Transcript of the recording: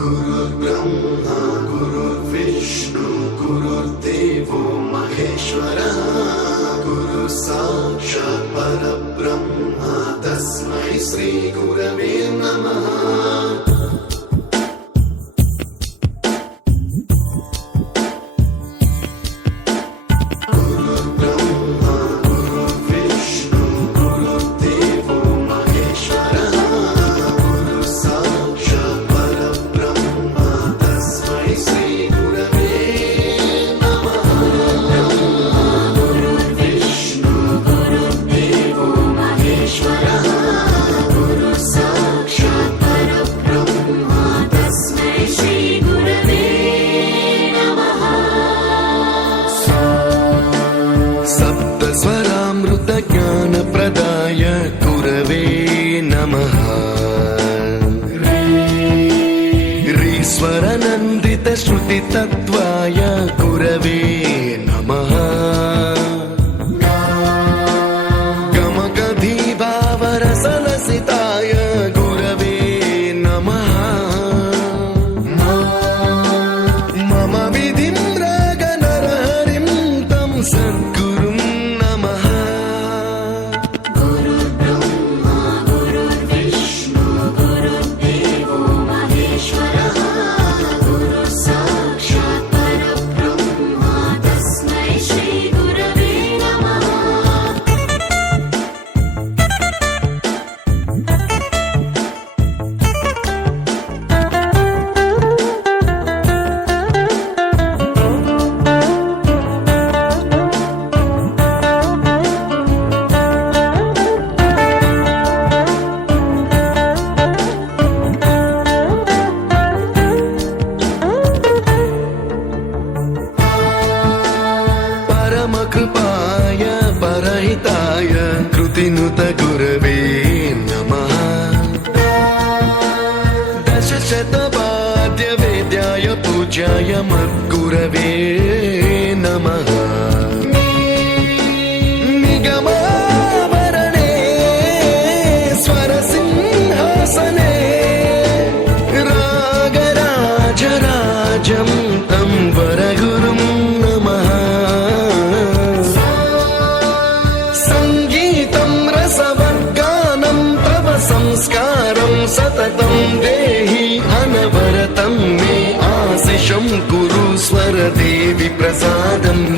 गुरुर्ब्रह्मा गुरुर्विष्णु गुरुर्देवो महेश्वरः गुरु साक्षात् परब्रह्म तस्मै श्री गुरवे नमः। ज्ञानप्रदाय गुरवे नमः। ह्रीश्वरनन्दितश्रुतितत्त्वाय गुरवे नमः। गमगधीभावरसलसिताय गुरवे नमः। मम विधिं रागनरहरिं तं सद्गुरुं नमः। कृपाय परहिताय कृतिनुत गुरवे नमः। दशशतवाद्यवेद्याय पूज्याय मद्गुरवे नमः। निगमावरणे स्वरसिंहासने रागराजराजं तं वरगुरुं नमः। संस्कारं सततं देहि अनवरतं मे आशिषं कुरु स्वरदेवि प्रसादम्।